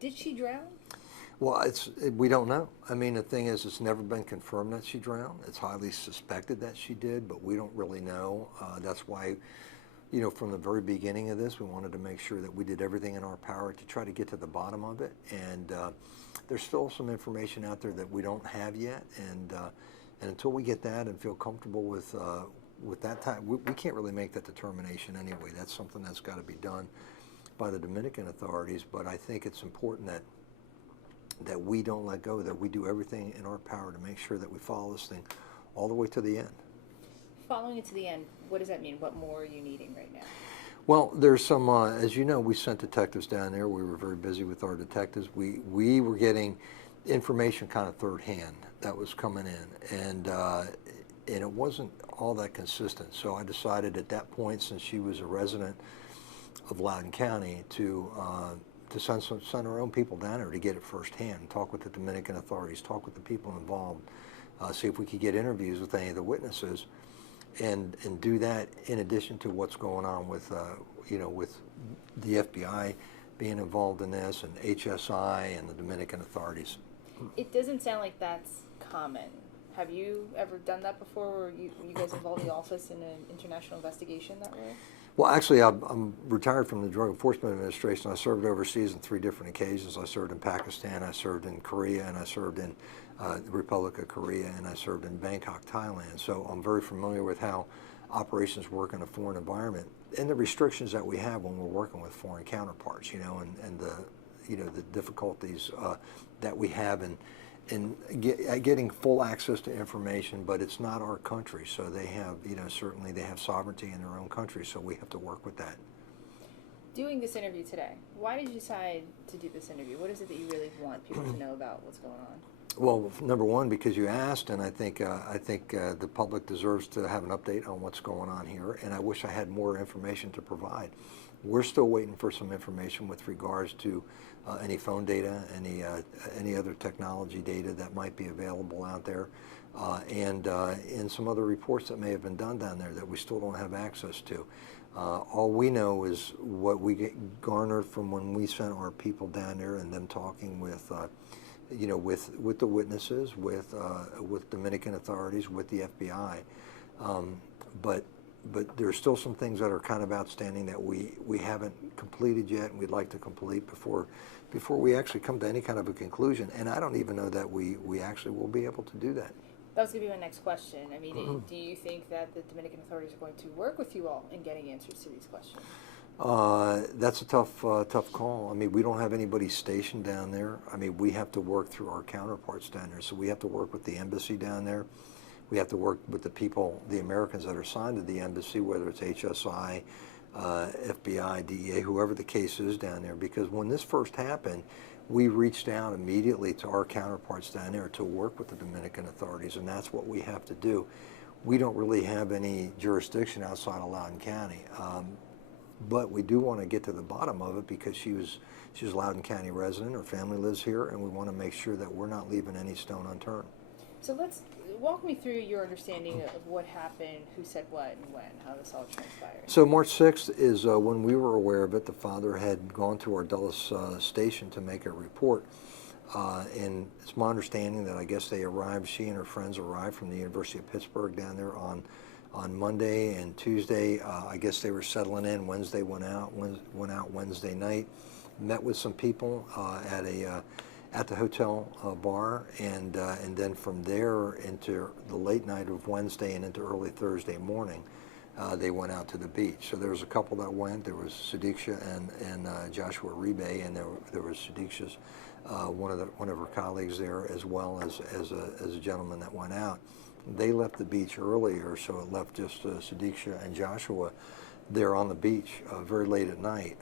Did she drown? Well, we don't know. I mean, the thing is, it's never been confirmed that she drowned. It's highly suspected that she did, but we don't really know. That's why, you know, from the very beginning of this, we wanted to make sure that we did everything in our power to try to get to the bottom of it. And there's still some information out there that we don't have yet. And until we get that and feel comfortable with that time, we can't really make that determination anyway. That's something that's got to be done by the Dominican authorities. But I think it's important that we don't let go, that we do everything in our power to make sure that we follow this thing all the way to the end. Following it to the end, what does that mean? What more are you needing right now? Well, there's some, as you know, we sent detectives down there. We were very busy with our detectives. We were getting information kind of third hand that was coming in, and it wasn't all that consistent. So I decided at that point, since she was a resident of Loudoun County, to send our own people down there to get it firsthand, talk with the Dominican authorities, talk with the people involved, see if we could get interviews with any of the witnesses, and do that in addition to what's going on with with the FBI being involved in this, and HSI and the Dominican authorities. It doesn't sound like that's common. Have you ever done that before, or you guys involved the office in an international investigation that way? Well, actually, I'm retired from the Drug Enforcement Administration. I served overseas on 3 different occasions. I served in Pakistan, I served in Korea, and I served in the Republic of Korea, and I served in Bangkok, Thailand. So I'm very familiar with how operations work in a foreign environment and the restrictions that we have when we're working with foreign counterparts, and the difficulties that we have in getting full access to information, but it's not our country, so they have, certainly they have sovereignty in their own country, so we have to work with that. Doing this interview today, why did you decide to do this interview? What is it that you really want people to know about what's going on? Well, number one, because you asked, and I think the public deserves to have an update on what's going on here, and I wish I had more information to provide. We're still waiting for some information with regards to any phone data, any other technology data that might be available out there, and some other reports that may have been done down there that we still don't have access to. All we know is what we get garnered from when we sent our people down there and them talking with with the witnesses, with Dominican authorities, with the FBI, but there's still some things that are kind of outstanding that we haven't completed yet, and we'd like to complete before we actually come to any kind of a conclusion. And I don't even know that we actually will be able to do that. That was going to be my next question. I mean, do you think that the Dominican authorities are going to work with you all in getting answers to these questions? That's a tough call. I mean, we don't have anybody stationed down there. I mean, we have to work through our counterparts down there. So we have to work with the embassy down there. We have to work with the people, the Americans that are assigned to the embassy, whether it's HSI, FBI, DEA, whoever the case is down there. Because when this first happened, we reached out immediately to our counterparts down there to work with the Dominican authorities, and that's what we have to do. We don't really have any jurisdiction outside of Loudoun County. But we do want to get to the bottom of it because she was a Loudoun County resident, her family lives here, and we want to make sure that we're not leaving any stone unturned. So let's walk me through your understanding of what happened, who said what and when, how this all transpired. So March 6th is when we were aware of it. The father had gone to our Dulles station to make a report, and it's my understanding that I guess they arrived, she and her friends arrived from the University of Pittsburgh down there on Monday and Tuesday. I guess they were settling in. Wednesday went out Wednesday night, met with some people at the hotel bar, and then from there into the late night of Wednesday and into early Thursday morning, they went out to the beach. So there was a couple that went. There was Sudiksha and Joshua Rebay, and there was Sudiksha's one of her colleagues there, as well as a gentleman that went out. They left the beach earlier, so it left just Sudiksha and Joshua there on the beach very late at night.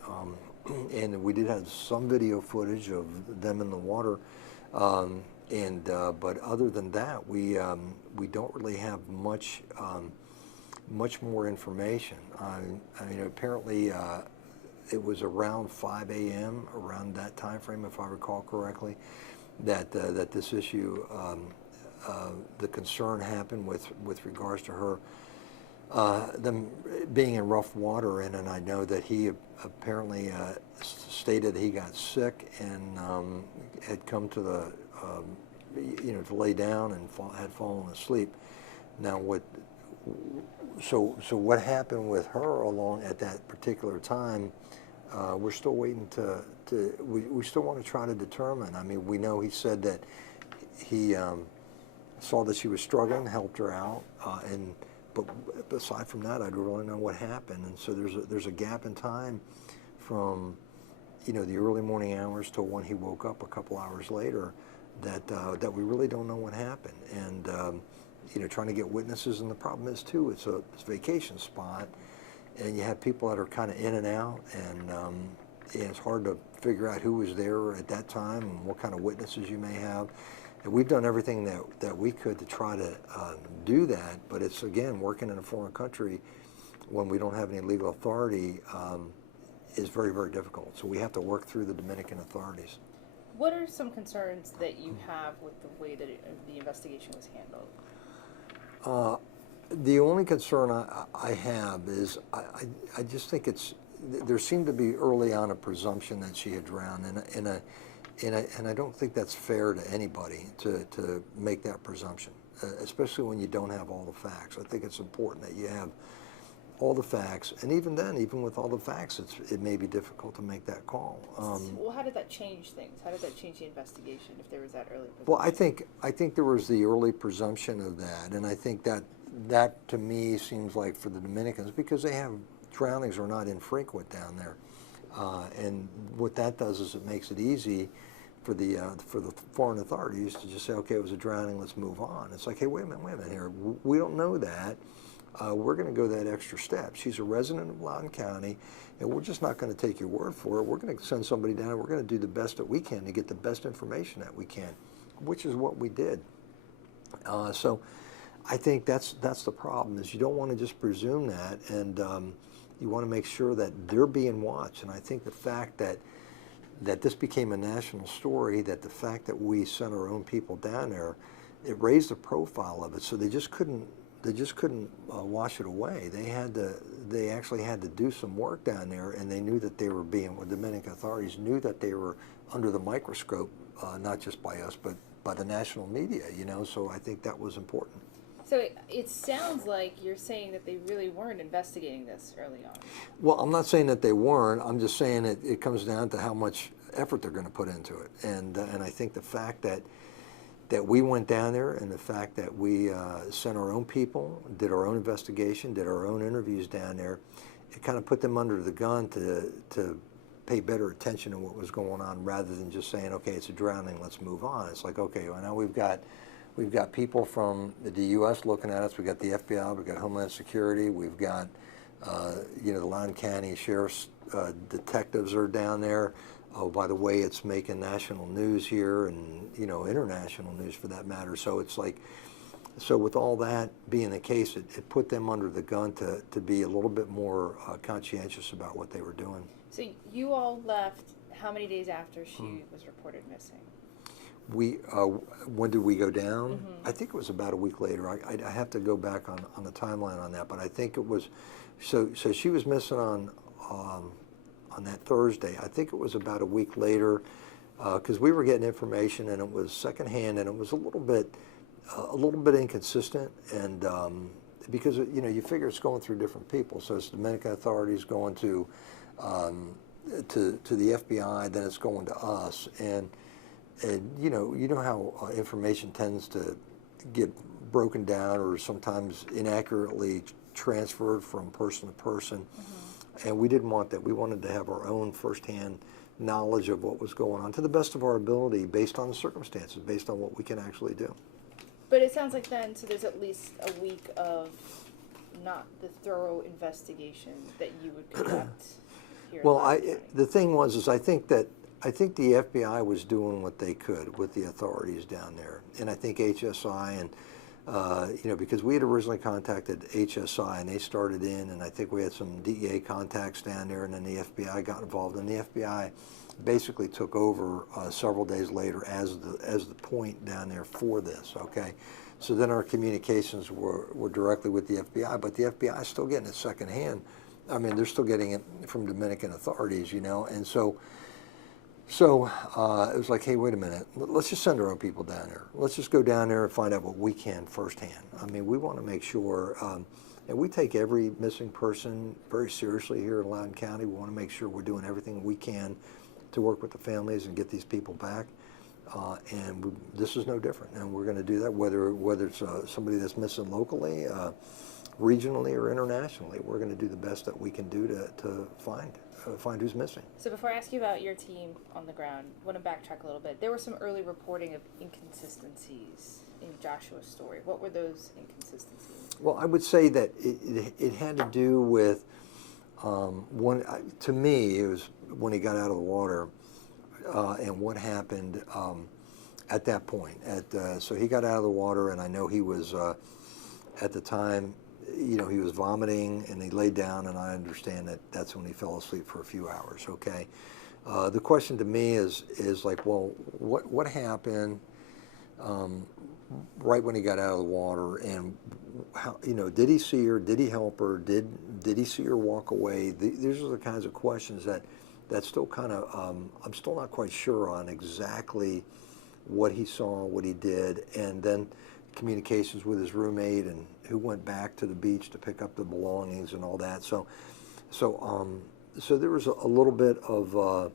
And we did have some video footage of them in the water, but other than that, we don't really have much more information. I mean, apparently it was around 5 a.m. around that time frame, if I recall correctly, that this issue. The concern happened with regards to her them being in rough water, and I know that he apparently stated he got sick and had come to the, to lay down and had fallen asleep. Now, so what happened with her along at that particular time? We're still waiting we still want to try to determine. I mean, we know he said that he saw that she was struggling, helped her out, but aside from that, I don't really know what happened. And so there's a gap in time from, the early morning hours till when he woke up a couple hours later, that we really don't know what happened. And trying to get witnesses. And the problem is too, it's a vacation spot, and you have people that are kind of in and out, and it's hard to figure out who was there at that time and what kind of witnesses you may have. And we've done everything that we could to try to do that, but it's, again, working in a foreign country when we don't have any legal authority is very, very difficult. So we have to work through the Dominican authorities. What are some concerns that you have with the way that the investigation was handled? The only concern I have is I just think there seemed to be early on a presumption that she had drowned, and I don't think that's fair to anybody to make that presumption, especially when you don't have all the facts. I think it's important that you have all the facts, and even then, even with all the facts, it may be difficult to make that call. Well, how did that change things? How did that change the investigation if there was that early presumption? Well, I think there was the early presumption of that, and I think that to me seems like for the Dominicans, because drownings are not infrequent down there, and what that does is it makes it easy for the foreign authorities to just say, okay, it was a drowning, let's move on. It's like, hey, wait a minute here, we don't know that. We're going to go that extra step. She's a resident of Loudoun County, and we're just not going to take your word for it. We're going to send somebody down, and we're going to do the best that we can to get the best information that we can, which is what we did. So I think that's the problem, is you don't want to just presume that, and you want to make sure that they're being watched. And I think the fact that this became a national story, that the fact that we sent our own people down there, it raised the profile of it, so they just couldn't wash it away. They actually had to do some work down there, and they knew that they were the Dominican authorities knew that they were under the microscope, not just by us, but by the national media, so I think that was important. So it sounds like you're saying that they really weren't investigating this early on. Well, I'm not saying that they weren't. I'm just saying it comes down to how much effort they're going to put into it, and I think the fact that we went down there, and the fact that we sent our own people, did our own investigation, did our own interviews down there, it kind of put them under the gun to pay better attention to what was going on, rather than just saying, okay, it's a drowning, let's move on. It's like, okay, well, now we've got people from the U.S. looking at us. We've got the FBI, we've got Homeland Security, we've got the Loudoun County Sheriff's detectives are down there. Oh, by the way, it's making national news here, and international news for that matter. So it's like, with all that being the case, it put them under the gun to be a little bit more conscientious about what they were doing. So you all left how many days after she was reported missing? When did we go down? Mm-hmm. I think it was about a week later. I have to go back on the timeline on that, but I think it was, so she was missing on that Thursday. I think it was about a week later, because we were getting information, and it was secondhand, and it was a little bit inconsistent, and because you figure it's going through different people. So it's Dominican authorities going to the FBI, then it's going to us, and you know how information tends to get broken down or sometimes inaccurately transferred from person to person. Mm-hmm. And we didn't want that. We wanted to have our own firsthand knowledge of what was going on to the best of our ability, based on the circumstances, based on what we can actually do. But it sounds like then, so there's at least a week of not the thorough investigation that you would conduct here. Well, the thing was, I think the FBI was doing what they could with the authorities down there, and I think HSI and because we had originally contacted HSI, and they started in, and I think we had some DEA contacts down there, and then the FBI got involved, and the FBI basically took over several days later as the point down there for this. Okay, so then our communications were directly with the FBI, but the FBI is still getting it secondhand. I mean, they're still getting it from Dominican authorities, you know, and so it was like, hey, wait a minute, let's just send our own people down there. Let's just go down there and find out what we can firsthand. I mean, we want to make sure, and we take every missing person very seriously here in Loudoun County. We want to make sure we're doing everything we can to work with the families and get these people back. This is no different, and we're going to do that whether it's somebody that's missing locally, regionally, or internationally. We're going to do the best that we can do to find who's missing. So before I ask you about your team on the ground, I want to backtrack a little bit. There was some early reporting of inconsistencies in Joshua's story. What were those inconsistencies? Well, I would say that it had to do with to me, it was when he got out of the water and what happened at that point. So he got out of the water, and I know he was at the time, you know, he was vomiting, and he laid down, and I understand that's when he fell asleep for a few hours. Okay, the question to me is like, well, what happened right when he got out of the water, and how, you know, did he see her? Did he help her? Did he see her walk away? These are the kinds of questions that still kind of I'm still not quite sure on exactly what he saw, what he did, and then communications with his roommate and who went back to the beach to pick up the belongings and all that. So there was a little bit of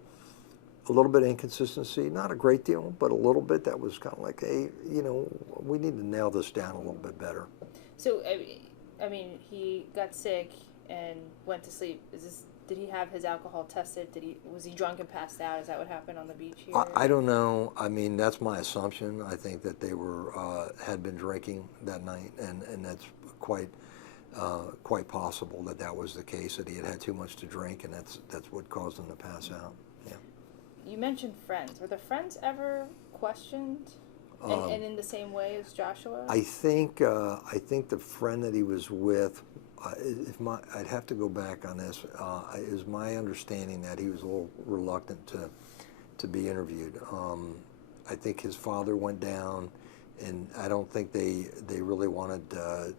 inconsistency, not a great deal, but a little bit that was kind of like, hey, you know, we need to nail this down a little bit better. So, I mean, he got sick and went to sleep. Did he have his alcohol tested? Was he drunk and passed out? Is that what happened on the beach here? I don't know. I mean, that's my assumption. I think that they had been drinking that night, and that's quite possible that was the case, that he had too much to drink, and that's what caused him to pass out. Yeah. You mentioned friends. Were the friends ever questioned? And in the same way as Joshua? I think the friend that he was with, I'd have to go back on this. It was my understanding that he was a little reluctant to be interviewed. I think his father went down, and I don't think they really wanted to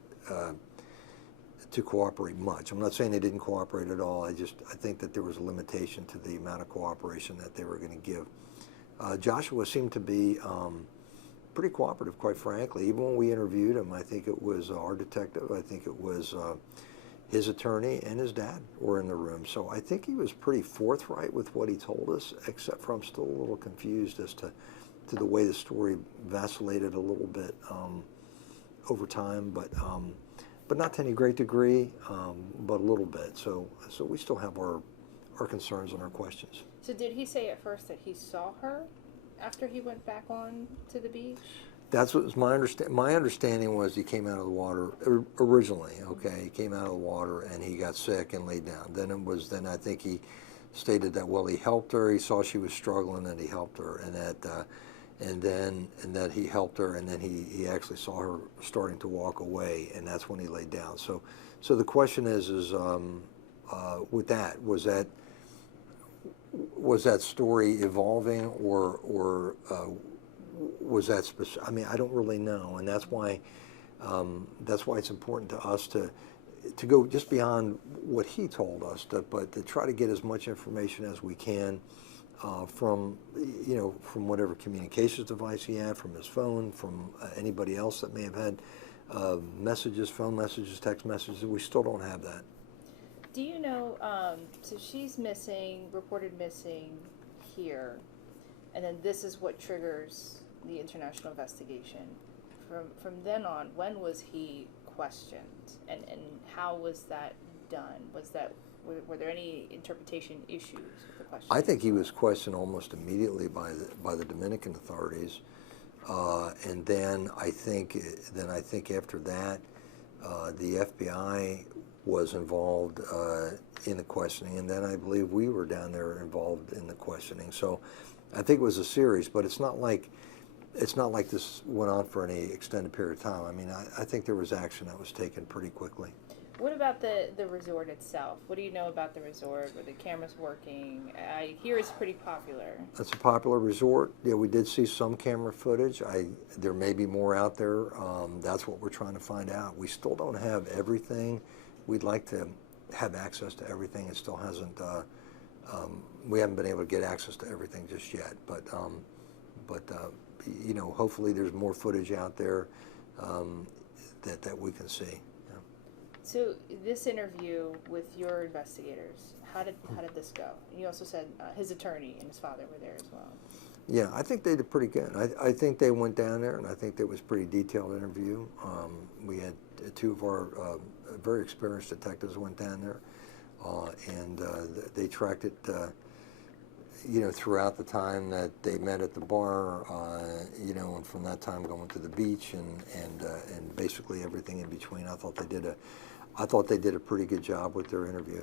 cooperate much. I'm not saying they didn't cooperate at all. I think that there was a limitation to the amount of cooperation that they were going to give. Joshua seemed to be pretty cooperative, quite frankly. Even when we interviewed him, I think it was our detective, I think it was his attorney, and his dad were in the room. So I think he was pretty forthright with what he told us, except for I'm still a little confused as to the way the story vacillated a little bit over time, but not to any great degree, but a little bit. So we still have our concerns and our questions. So did he say at first that he saw her after he went back on to the beach? That's what was my understanding. My understanding was he came out of the water originally. Okay, he came out of the water and he got sick and laid down. Then I think he stated that, well, he helped her. He saw she was struggling and he helped her, and that he helped her, and then he actually saw her starting to walk away, and that's when he laid down. So the question is with that, was that story evolving, or was that specific? I mean, I don't really know, and that's why it's important to us to go just beyond what he told us, but to try to get as much information as we can from whatever communications device he had, from his phone, from anybody else that may have had messages, phone messages, text messages. We still don't have that. Do you know, so she's missing, reported missing here, and then this is what triggers the international investigation. From then on, when was he questioned, and how was that done? Were there any interpretation issues with the question? I think he was questioned almost immediately by the Dominican authorities, and then I think after that, the FBI was involved in the questioning, and then I believe we were down there involved in the questioning. So I think it was a series, but it's not like this went on for any extended period of time. I mean, I think there was action that was taken pretty quickly. What about the resort itself? What do you know about the resort? Were the cameras working? I hear it's pretty popular. It's a popular resort. Yeah, we did see some camera footage. There may be more out there. That's what we're trying to find out. We still don't have everything. We'd like to have access to everything. It still hasn't. We haven't been able to get access to everything just yet. But you know, hopefully there's more footage out there that we can see. So this interview with your investigators, how did this go? And you also said his attorney and his father were there as well. Yeah, I think they did pretty good. I think they went down there, and I think that was a pretty detailed interview. We had two of our very experienced detectives went down there, and they tracked it, you know, throughout the time that they met at the bar, you know, and from that time going to the beach and basically everything in between. I thought they did a pretty good job with their interview.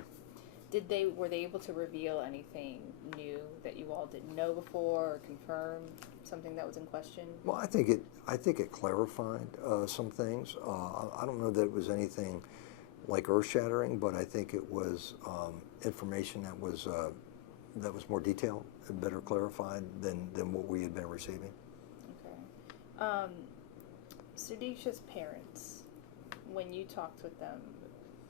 Were they able to reveal anything new that you all didn't know before, or confirm something that was in question? Well, I think it clarified some things. I don't know that it was anything like earth-shattering, but I think it was information that was more detailed and better clarified than what we had been receiving. Okay. Sudiksha's parents, when you talked with them,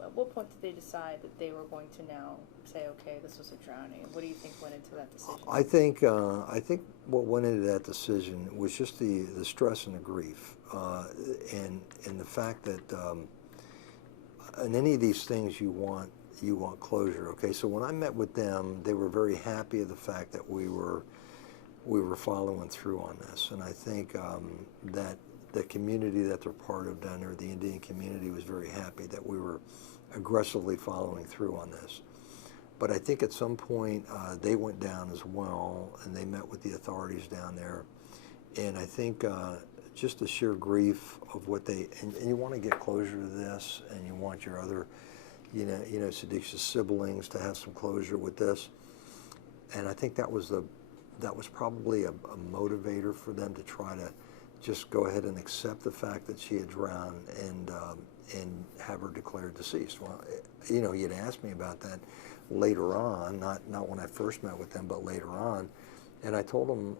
at what point did they decide that they were going to now say, okay, this was a drowning? What do you think went into that decision? I think what went into that decision was just the stress and the grief, and the fact that in any of these things you want closure. Okay, so when I met with them, they were very happy of the fact that we were following through on this, and I think that the community that they're part of down there, the Indian community, was very happy that we were aggressively following through on this. But I think at some point they went down as well, and they met with the authorities down there, and I think just the sheer grief of what and you want to get closure to this, and you want your other, you know, Sudiksha's siblings to have some closure with this, and I think that was probably a motivator for them to try to just go ahead and accept the fact that she had drowned and have her declared deceased. Well, you know, he had asked me about that later on, not when I first met with them, but later on, and I told him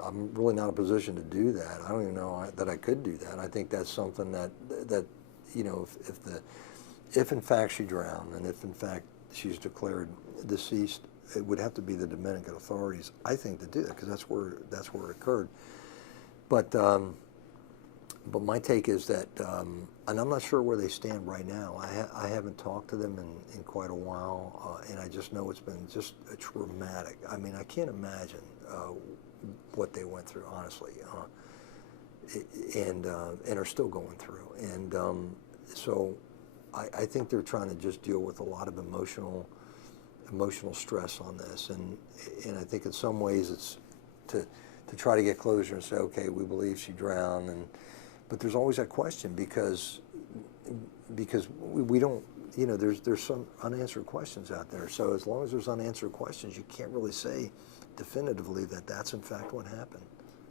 I'm really not in a position to do that. I don't even know that I could do that. I think that's something that you know, if in fact she drowned, and if in fact she's declared deceased, it would have to be the Dominican authorities, I think, to do that, because that's where it occurred. But my take is that, and I'm not sure where they stand right now. I haven't talked to them in quite a while, and I just know it's been just a traumatic. I mean, I can't imagine what they went through, honestly, and are still going through. And so I think they're trying to just deal with a lot of emotional stress on this, and I think in some ways it's to try to get closure and say, okay, we believe she drowned, but there's always that question because we don't, you know, there's some unanswered questions out there. So as long as there's unanswered questions, you can't really say definitively that that's in fact what happened.